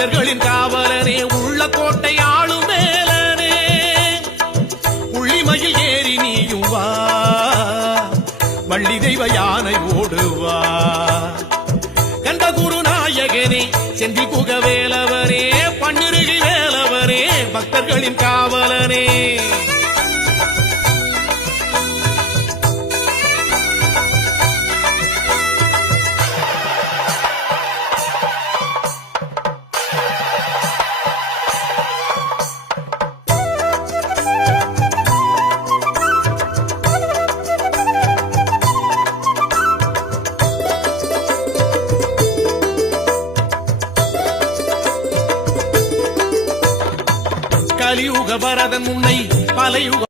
பக்தர்களின் காவலனே உள்ள கோட்டை ஆளும் மேலனே உள்ளிமையில் ஏறி நீயும் வா வள்ளி தெய்வ யானை ஓடுவா கண்ட குருநாயகனே செந்தில் குகவேலவனே பன்னிருகி வேலவனே பக்தர்களின் காவலனே கலியுக வரதன் உன்னை பலயுக